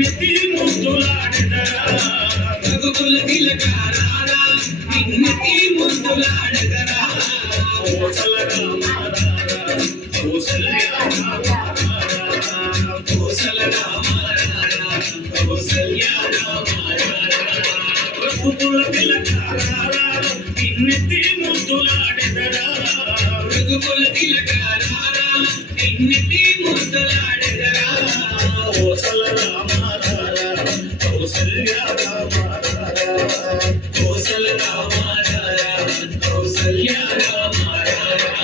నిన్నెత్తి ముద్దులాడెదరా రఘుకుల తిలకారారా నిన్నెత్తి ముద్దులాడెదరా కోసల రామారారా కోసల్య రామారారా కోసల రామారారా కోసల్య రామారారా రఘుకుల తిలకారారా నిన్నెత్తి ముద్దులాడెదరా రఘుకుల తిలకారారా నిన్నెత్తి ముద్దులాడెదరా కోసల రామారారా కౌసల్య రామారారా కోసల రామారారా కౌసల్య రామారారా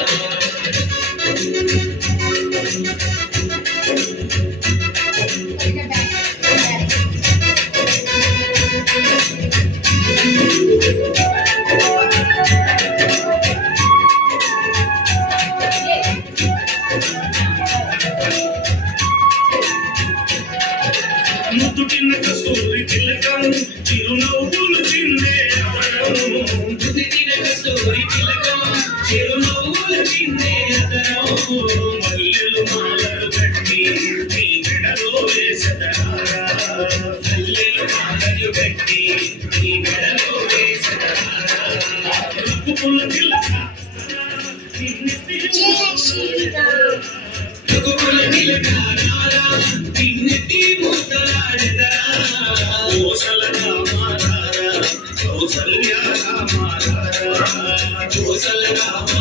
ముద్దుటిన్న కస్తూరి తిలకం చిరునవ్వులు చిందే అదరం ముద్దుటిన్న కస్తూరి తిలకం చిరునవ్వులు చిందే అదరం మల్లెలు మాలలు కట్టి నీ మెడలో వేసదరా మల్లెలు మాలలు కట్టి నీ మెడలో వేసదరా రఘుకుల తిలక రఘుకుల తిలకారారా నిన్నెత్తి ముద్దులాడెదరా కోసల రామారారా కౌసల్య రామారారా కోసల రామ